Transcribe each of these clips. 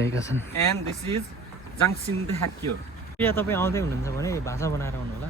And this is Jangsin the Hakyo. या तपाईँ आउँदै हुनुहुन्छ भने भाषा बनाएर आउनु होला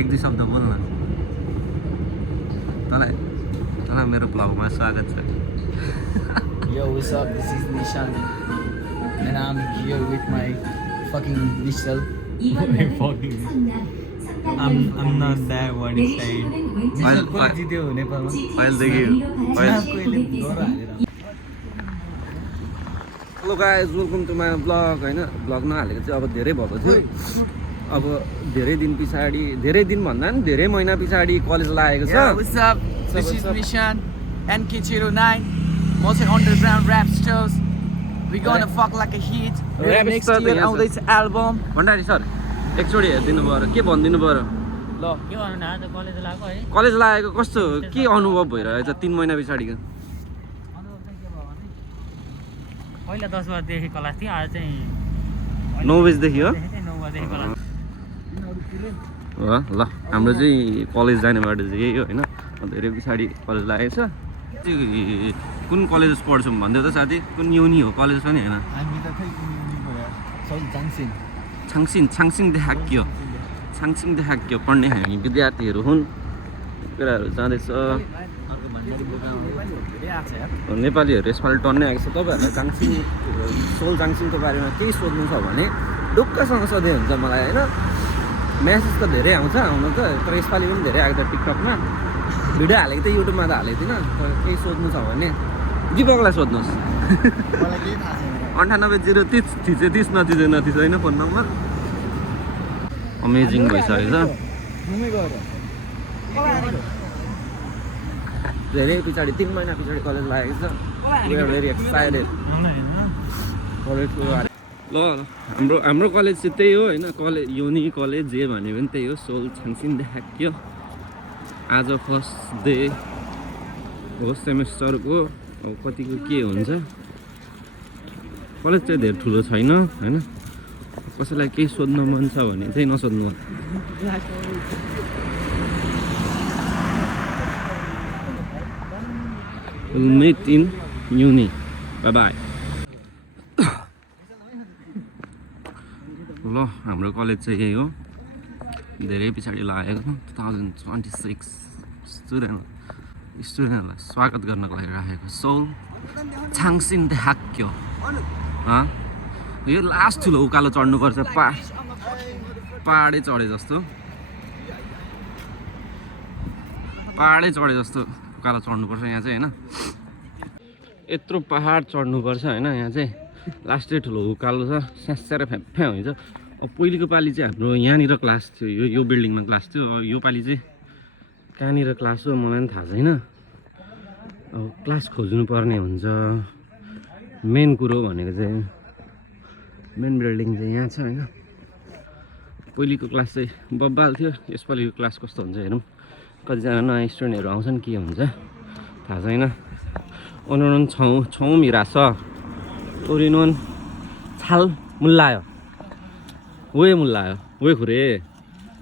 एक दुई शब्द बोल्न तँलाई मेरो ब्लगमा स्वागत छ Yo, what's up? This is Nishan, and I'm here with my fucking Nishal. I'm not that one side Nishal जित्यो नेपालमा पहिलेदेखि hello guys welcome to my blog होइन ब्लग नहालेको चाहिँ अब धेरै भएको थियो अब धेरै दिन पछाडि धेरै दिन भन्दा पनि धेरै महिना पछाडि कलेज लागेको छ Yeah, what's up? This is Nishan, NK09, Mosaic Underground Rapsters. We're gonna fuck like a hit. Next year आउँदैछ album. भण्डारी सर एकचोटि हेरिदिनु पऱ्यो के भनिदिनु पऱ्यो ल के गर्नु न आज कलेज लाग्यो है कलेज लागेको कस्तो के अनुभव भइरहेछ 3 महिना पछाडिको पहिला 10 बजेदेखि क्लास थियो आज चाहिँ 9 बजेदेखि हो 9 बजेदेखि क्लास हो ल हाम्रो चाहिँ कलेज जाने बाटो चाहिँ यही हो होइन धेरै पछाडि कलेज लागेको छ कुन कलेज पढ्छौँ भन्दै त साथी कुन युनि हो कलेज छ नि होइन हामी त खै छाङसिङ देखाक्यो छाङसिङ देखाक्यो पढ्ने हामी विद्यार्थीहरू हुन् कुराहरू जाँदैछ नेपालीहरू यसपालि टन्नै आएको छ तपाईँहरूलाई जाङसिङ सोल जाङसिङको बारेमा केही सोध्नु छ भने ढुक्कसँग सोधे हुन्छ मलाई होइन म्यासेज त धेरै आउँछ आउनु त तर यसपालि पनि धेरै आएको छ टिकटकमा भिडियो हालेको थिएँ युट्युबमा त हालेको थिइनँ तर केही सोध्नु छ भने दिपकलाई सोध्नुहोस् 98 030 नतिज होइन फोन नम्बर अमेजिङ भइसकेको छ धेरै पछाडि 3 महिना पछाडि कलेज लागेको छ वी आर भेरी एक्साइटेड कलेजको ल हाम्रो कलेज चाहिँ त्यही हो होइन कलेज युनि कलेज जे भन्यो भने त्यही हो सोल छाङसिङ देखाक्यो आज फर्स्ट डे हो सेमेस्टरको अब कतिको के हुन्छ कलेज चाहिँ धेरै ठुलो छैन होइन कसैलाई केही सोध्न मन छ भने चाहिँ नसोध्नु We'll meet in uni. Bye bye. ल हाम्रो कलेज चाहिँ यही हो धेरै पछाडि लागेको 2026 स्टुडेन्टहरूलाई स्वागत गर्नको लागि राखेको सोल छाङसिङ देखाक्यो यो लास्ट ठुलो उकालो चढ्नुपर्छ पहाडै चढे जस्तो उकालो चढ्नुपर्छ यहाँ चाहिँ होइन यत्रो पहाड चढ्नुपर्छ होइन यहाँ चाहिँ लास्टै ठुलो उकालो छ स्यास्याएर फ्याफ्या हुन्छ अब पहिलेको पालि चाहिँ हाम्रो यहाँनिर क्लास थियो यो बिल्डिङमा क्लास थियो यो पालि चाहिँ कहाँनिर क्लास हो मलाई पनि थाहा छैन अब क्लास खोज्नु पर्ने हुन्छ मेन कुरो भनेको चाहिँ मेन बिल्डिङ चाहिँ यहाँ छ होइन पहिलेको क्लास चाहिँ बब्बाल थियो यसपालिको क्लास कस्तो हुन्छ हेरौँ कतिजना नयाँ स्टुडेन्टहरू आउँछन् के हुन्छ थाहा छैन ओनोन छौँ मिरास ओरिनोन छाल मुल्लायो वे मुल्लायो वे खुरे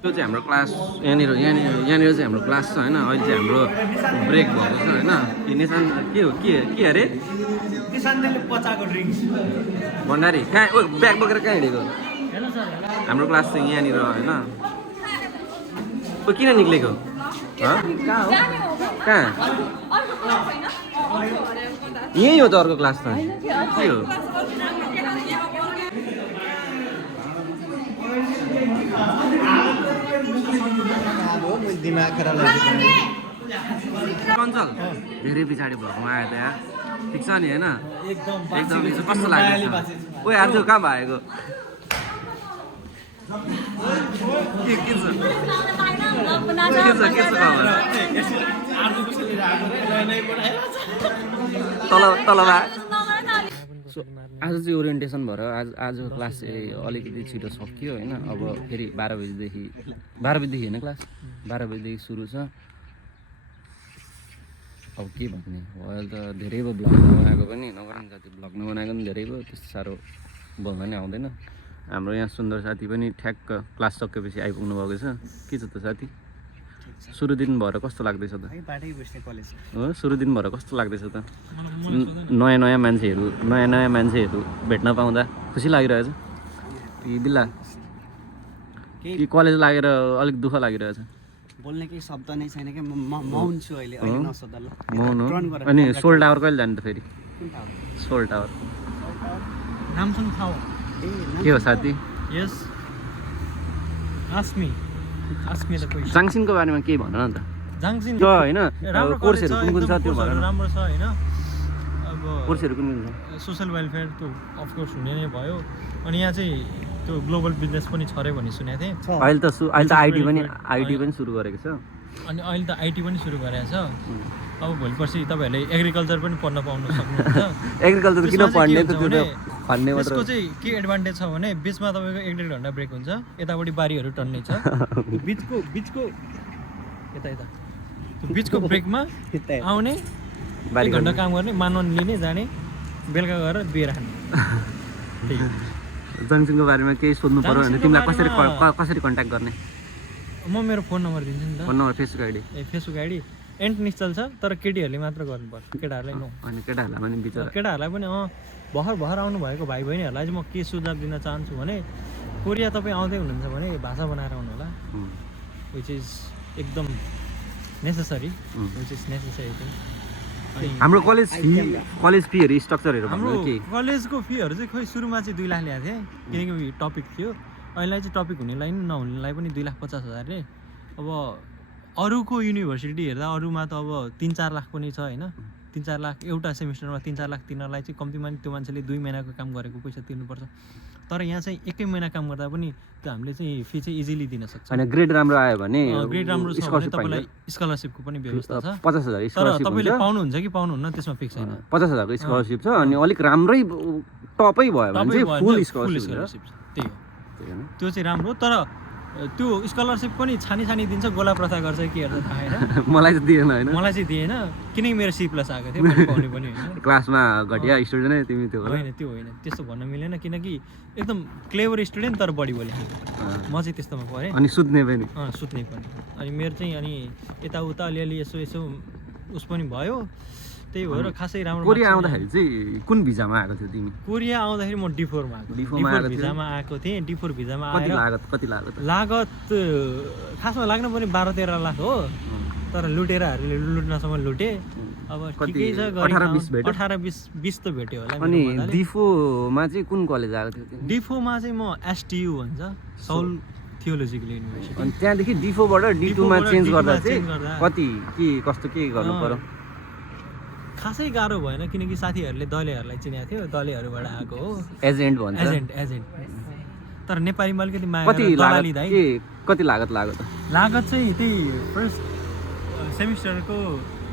यो चाहिँ हाम्रो क्लास यहाँनिर चाहिँ हाम्रो क्लास छ होइन अहिले चाहिँ हाम्रो ब्रेक भएको छ होइन नेसान के हो के अरे भण्डारी कहाँ ब्याग बोकेर कहाँ हिँडेको हाम्रो क्लास चाहिँ यहाँनिर होइन किन निक्लेको कहाँ यही हो त अर्को क्लास त के हो अञ्चल धेरै पछाडि भएकोमा आयो त यहाँ ठिक छ नि होइन एकदम कस्तो लाग्यो ओ आज कहाँ भएको के छ तल आज चाहिँ ओरिएन्टेसन भएर आजको क्लास चाहिँ अलिकति छिटो सकियो होइन। अब फेरि 12 बजीदेखि होइन क्लास 12 बजीदेखि सुरु छ। अब के भन्ने हो, अहिले त धेरै भयो भ्लग नबनाएको पनि, नगरौँ जति भ्लग नबनाएको पनि धेरै भयो, त्यस्तो साह्रो बोल्न नै आउँदैन। हाम्रो यहाँ सुन्दर साथी पनि ठ्याक्क क्लास सकेपछि आइपुग्नु भएको छ। के छ त साथी, सुरु दिन भएर कस्तो लाग्दैछ त? हो, सुरु दिन भएर कस्तो लाग्दैछ त? नयाँ मान्छेहरू भेट्न पाउँदा खुसी लागिरहेछ कि बिल्ला? कि कलेज लागेर अलिक दुःख लागिरहेछ? बोल्ने केही शब्द नै छैन कि मौन छु अहिले नसोध ल। मौन हो। अनि सोल टावर कहिले जाने त फेरि? सोल टावर नामसङ थाहा के हो साथी? यस आस्मी द क्वेशन। जाङसिनको बारेमा केही भन न त। जाङसिङ त्यो होइन कोर्सहरू कुन कुन छ त्यो भन न। राम्रो छ होइन। अब कोर्सहरू कुन कुन छ? सोसल वेलफेयर त्यो अफकोर्स हुने नै भयो। अनि यहाँ चाहिँ त्यो ग्लोबल बिजनेस पनि छ अरे भन्ने सुनेको थिएँ। अहिले त आइटी पनि सुरु गरेको छ। अनि अहिले त आइटी पनि सुरु गरेको छ। अब भोलि पर्सि तपाईँहरूले एग्रिकल्चर पनि पढ्न पाउनु सक्नुहुन्छ। एग्रिकल्चर किन पढ्ने त? त्यो खन्ने मात्र। त्यसको चाहिँ के एडभान्टेज छ भने बिचमा तपाईँको 1.5 घन्टा ब्रेक हुन्छ। यतापट्टि बारीहरू टन्ने छ। बिचको यता त्यो बिचको ब्रेकमा आउने 1 घन्टा काम गर्ने, मानवन लिने, जाने, बेलुका गएर बिहे राख्ने। जङसिङको बारेमा केही सोध्नु पर्यो भने तिमीलाई कसरी कन्ट्याक्ट गर्ने? म मेरो फोन नम्बर दिन्छु नि त। Phone number, Facebook ID? Facebook ID and Nishchal छ, तर केटीहरूले मात्र गर्नुपर्छ, केटाहरूलाई नो। अनि केटाहरूलाई पनि बिचरा केटाहरूलाई पनि भर्खर आउनु भएको भाइ बहिनीहरूलाई चाहिँ म के सुझाव दिन चाहन्छु भने कोरिया तपाईँ आउँदै हुनुहुन्छ भने भाषा बनाएर आउनु होला, विच इज एकदम नेसेसरी थिङ। हाम्रो कलेज फीहरू स्ट्रक्चरहरू हाम्रो कलेजको फीहरू चाहिँ खोइ सुरुमा चाहिँ 2 लाख ल्याएको थिएँ, किनकि टपिक थियो। अहिले चाहिँ टपिक हुनेलाई पनि नहुनेलाई पनि 2,50,000 रे। अब अरूको युनिभर्सिटी हेर्दा अरूमा त अब 3-4 लाख पनि छ होइन। 3-4 लाख एउटा सेमिस्टरमा 3-4 लाख तिर्नलाई चाहिँ कम्तीमा त्यो मान्छेले 2 महिनाको काम गरेको पैसा तिर्नुपर्छ। तर यहाँ चाहिँ 1 महिना काम गर्दा पनि त्यो हामीले चाहिँ फी चाहिँ इजिली दिन सक्छ। होइन, ग्रेड राम्रो आयो भने ग्रेड राम्रो छ भने तपाईँलाई स्कलरसिपको पनि व्यवस्था छ। 50,000 तर तपाईँले पाउनुहुन्छ कि पाउनुहुन्न त्यसमा फिक्स छैन। 50,000 को स्कलरसिप छ। अनि अलिक राम्रै टपै भयो भने चाहिँ फुल स्कलरसिप त्यही हो। त्यो चाहिँ राम्रो। तर त्यो स्कलरसिप पनि छानी दिन्छ, गोला प्रथा गर्छ कि हेर्दा थाहा होइन। मलाई चाहिँ दिएन होइन। मलाई चाहिँ दिएन किनकि मेरो C+ आएको थियो, मैले पाउने पनि होइन। क्लासमा घटिया स्टुडेन्ट नै तिमी त्यो होइन, त्यो होइन, त्यस्तो भन्न मिलेन किनकि एकदम क्लेभर स्टुडेन्ट तर बढी बोले। म चाहिँ त्यस्तोमा परेँ। अनि सुत्ने पनि अनि मेरो चाहिँ अनि यताउता अलिअलि यसो उस पनि भयो। त्यही भएर खासै राम्रो। कोरिया आउँदाखेरि चाहिँ कुन भिजामा आएको थियो तिमी? कोरिया आउँदाखेरि म D4 मा भिजामा आएको थिएँ। D4 भिजामा आएर कति लागत खासमा लाग्न पनि 12-13 लाख हो। तर लुटेराहरूले लुट्नसम्म लुटे। अब ठिकै छ, 18-20 त भेट्यो होला। अनि D4 मा चाहिँ कुन कलेज आएको थियो? D4 मा चाहिँ म STU भन्छ, साउल थियोलोजिकल युनिभर्सिटी। अनि त्यहाँदेखि D4 बाट D2 मा चेन्ज गर्दा चाहिँ कति के गर्नु पर्यो? खासै गाह्रो भएन किनकि साथीहरूले दलेहरूलाई चिनेको थियो, दलेहरूबाट आएको हो। एजेन्ट भन्छ। एजेन्ट। तर नेपालीमा अलिकति माया कति लागत लाग्यो त? लागत चाहिँ त्यही फर्स्ट सेमिस्टरको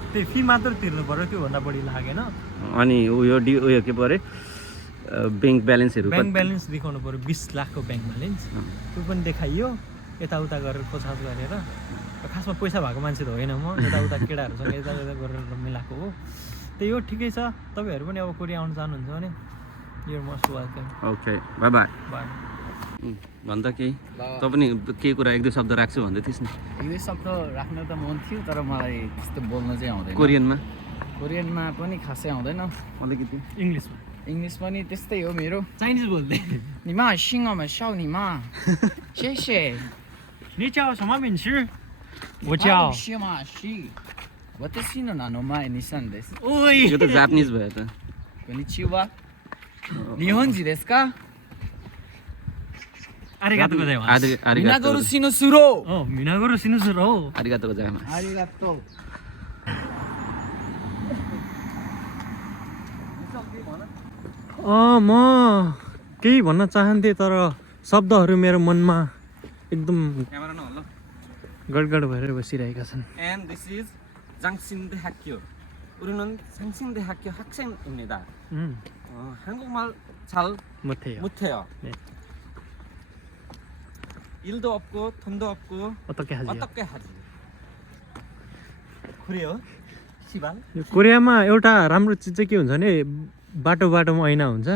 त्यही फी मात्र तिर्नु पर्यो, त्योभन्दा बढी लागेन। अनि उयो के परे ब्याङ्क ब्यालेन्सहरू? ब्याङ्क ब्यालेन्स देखाउनु पर्यो, 20 लाखको ब्याङ्क ब्यालेन्स। त्यो पनि देखाइयो यताउता गरेर खोजखाज गरेर। खासमा पैसा भएको मान्छे त होइन म, यताउता केटाहरूसँग यताउता गरेर मिलाएको हो। त्यही हो, ठिकै छ। तपाईँहरू पनि अब कोरिया आउनु चाहनुहुन्छ भने you're most welcome. Okay, by by. भन्दा केही त पनि केही कुरा 1-2 शब्द राख्छु भन्दै थिइस् नि? 1-2 शब्द राख्न त मन थियो, तर मलाई त्यस्तो बोल्न चाहिँ आउँदैन। कोरियनमा पनि खासै आउँदैन, अलिकति। इङ्ग्लिस पनि त्यस्तै हो मेरो। चाइनिज बोल्दै निमा सिङमा साउ निमा शेशे नि चाओ什么名吃我叫सिमा सी वतसी नो नानोमा निसान देस। ओइ यो त जापानिज भयो त। कोनिचिवा निहोन्जी देस का? आरिगातो गोजाइमासु। मिनागोरु सिनोसुरो। मिनागोरु सिनोसुरो। आरिगातो गोजाइमासु। आरिगातो। म केही भन्न चाहन्थेँ तर शब्दहरू मेरो मनमा एकदम क्यामेरा नहोला गडगड भएर बसिरहेका छन् एन्ड दिस इज जाङसिन दे हाक्यो उरुनन जाङसिन दे हाक्यो 학생 입니다 한국말 잘 못해요. 못해요 일도 없고 돈도 없고 어떻게 하지? 어떻게 하지 그래요 시발 कोरियामा एउटा राम्रो चिज चाहिँ के हुन्छ भने बाटो बाटोमा ऐना हुन्छ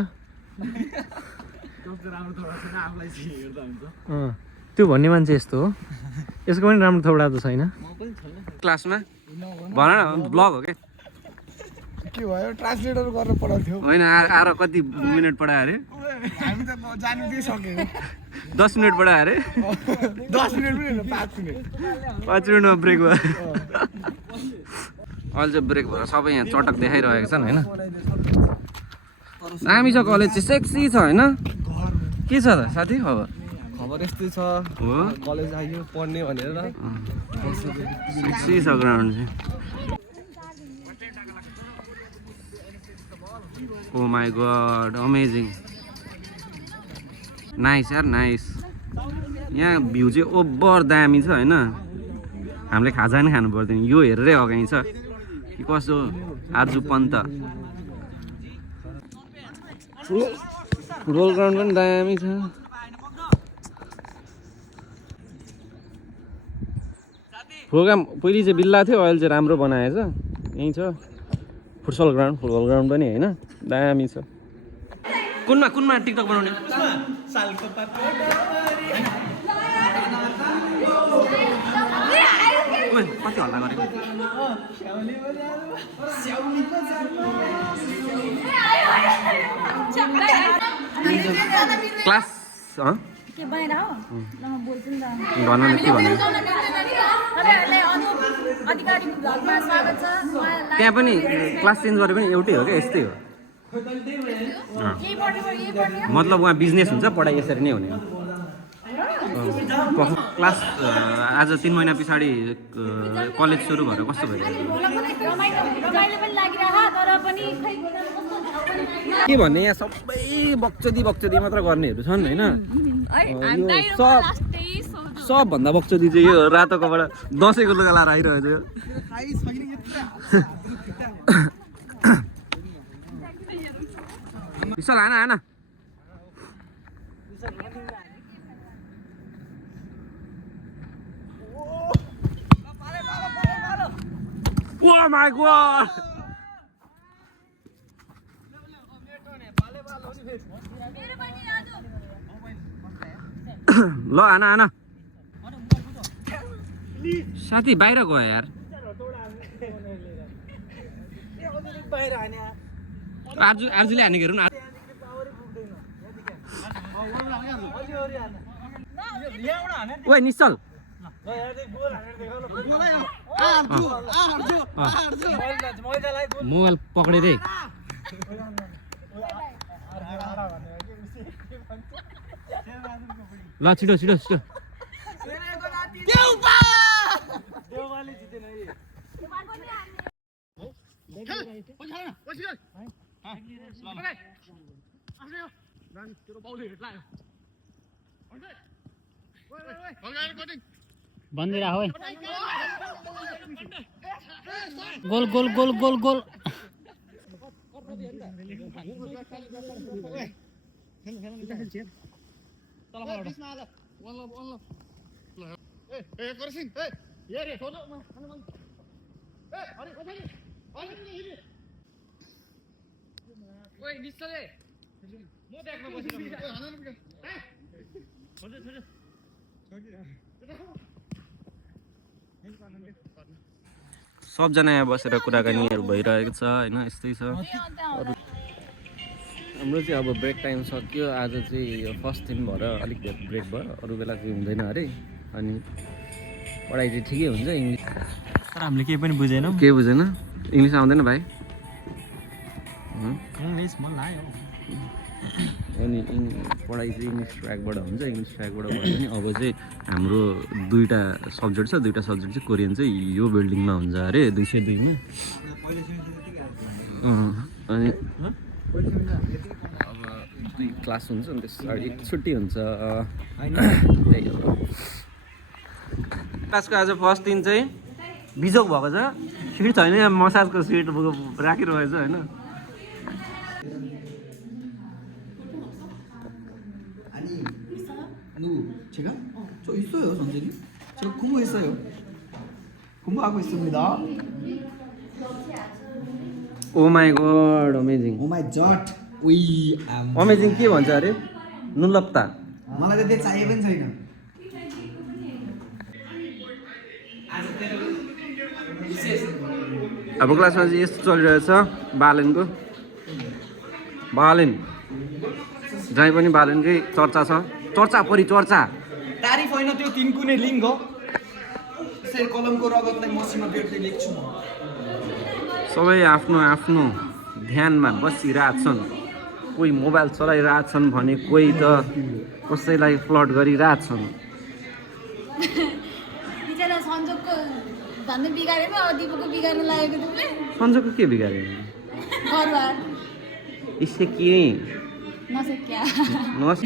त्यो भन्ने मान्छे यस्तो हो यसको पनि राम्रो थोडा त छैन क्लासमा भन न ब्लग हो के भयो ट्रान्सलेटर गर्न पराउँथ्यो होइन आएर कति मिनट पढायो अरे हामी त जानु दिइसक्यो 10 मिनट पढायो अरे 10 मिनट पनि होइन 5 मिनट 5 मिनटमा ब्रेक भयो अहिले चाहिँ ब्रेक भएर सबै यहाँ चटक देखाइरहेको छन् होइन दामी छ कलेज चाहिँ सेक्सी छ होइन के छ त साथी खबर खबर यस्तै छ हो कलेज आइयो पढ्ने भनेर सेक्सी छ ग्राउन्ड चाहिँ ओ माई गॉड अमेजिङ नाइस यार नाइस यहाँ भ्यू चाहिँ ओभर दामी छ होइन हामीले खाजा नि खानु पर्दैन यो हेरेरै अगाडि छ कि कसो आर्जु पन्त फुटबल ग्राउन्ड पनि दामी छ प्रोग्राम पहिले चाहिँ बिल्ला थियो अहिले चाहिँ राम्रो बनाएछ यहीँ छ फुटबल ग्राउन्ड पनि होइन दामी छ कुनमा टिकटक बनाउने कति हल्ला गरेको क्लास के बनाएर हो ल म बोल्छु नि त भन न के भन्यो तपाईहरुलाई अधिकारी भ्लगमा स्वागत छ मलाई त्यहाँ पनि क्लास चेन्ज गरे पनि एउटै हो क्या यस्तै हो यही पढ्ने मतलब उहाँ बिजनेस हुन्छ पढाइ यसरी नै हुने क्लास आज 3 महिना पछाडि कलेज सुरु भएर कस्तो भयो रमाइलो पनि लागिरहा तर पनि खै के भन्ने यहाँ सबै बक्चदी मात्र गर्नेहरू छन् होइन सबभन्दा बक्चदी चाहिँ यो रातो कपडा दसैँको लुगा लाएर आइरहेको छ विशाल हाना Oh my god! ल आना साथी बाहिर गयो यार आर्जुले हानेको हेरौँ न ओए निश्चल मोबाइल पक्रे दे ल छिटो बन्दै राख गोल सबजना यहाँ बसेर कुराकानीहरू भइरहेको छ होइन यस्तै छ हाम्रो चाहिँ अब ब्रेक टाइम सक्यो आज चाहिँ यो फर्स्ट दिन भएर अलिक ब्रेक भयो अरू बेला चाहिँ हुँदैन अरे अनि पढाइ चाहिँ ठिकै हुन्छ इङ्ग्लिस तर हामीले केही पनि बुझेनौँ के बुझेन इङ्ग्लिस आउँदैन भाइ इङ्ग्लिस मन लाग्यो अनि पढाइ चाहिँ इङ्ग्लिस ट्र्याकबाट हुन्छ इङ्ग्लिस ट्र्याकबाट भयो भने अब चाहिँ हाम्रो दुईवटा सब्जेक्ट छ दुईवटा सब्जेक्ट चाहिँ कोरियन चाहिँ यो बिल्डिङमा हुन्छ अरे 202 मा अनि अब 2 क्लास हुन्छ अनि त्यस पछाडि छुट्टी हुन्छ त्यही हो क्लासको आज फर्स्ट दिन चाहिँ बिजोक भएको छ सिट छैन यहाँ मसाजको सिट राखिरहेछ होइन 누구? 제가? 저 있어요 선생님. 저 공부 있어요. 공부하고 있습니다. Oh my god amazing 오 마이 갓. We am amazing के भन्छ अरे नुलप्ता मलाई त त्यो चाहिए पनि छैन. अब क्लासमा चाहिँ यस्तो चलिरहेछ बालेनको बालेन जहीँ पनि बालेनकै चर्चा छ चर्चा परिचर्चा तारिफ होइन त्यो तिनकुने लिङ्क हो. यसरी कलमको रगतलाई मसीमा बेर्दै लेख्छु म. सबै आफ्नो आफ्नो ध्यानमा बसिरहेछन् कोही मोबाइल चलाइरहेछन् भने कोही त कसैलाई फ्लड गरिरहेछन् बिचरा सन्जोगको भन्दै बिगारेन अब दिपकको बिगार्न लागेको तिमीले सन्जोगको के बिगार्यो घरबार यसले के नसक्या नस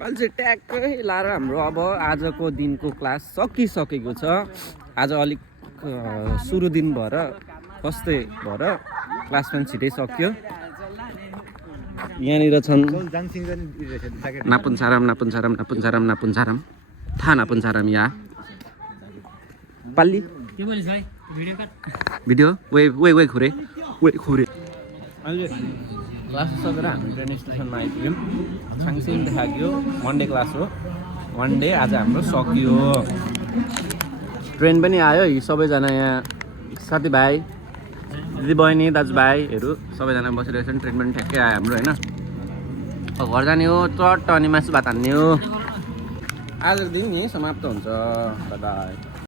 अहिले चाहिँ ट्याक्कै लाएर हाम्रो अब आजको दिनको क्लास सकिसकेको छ आज अलिक सुरु दिन भएर कस्तै भएर क्लास पनि छिटै सक्यो यहाँनिर छन् नापुन्साराम नापुन्साराम नापुन्साराम नापुन्साराम था नापुन्साराम या पाल्ली भिडियो वे वे वे खुरे अहिले क्लास सकेर हामी ट्रेन स्टेसनमा आइपुग्यौँ साङसिङ देखायो मन्डे क्लास हो मन्डे आज हाम्रो सकियो ट्रेन पनि आयो यी सबैजना यहाँ साथीभाइ दिदीबहिनी दाजुभाइहरू सबैजना बसिरहेको छन् ट्रेन पनि ठ्याक्कै आयो हाम्रो होइन घर जाने हो चट्ट अनि मासु भात हान्ने हो आजको दिन यहीँ समाप्त हुन्छ बाई बाई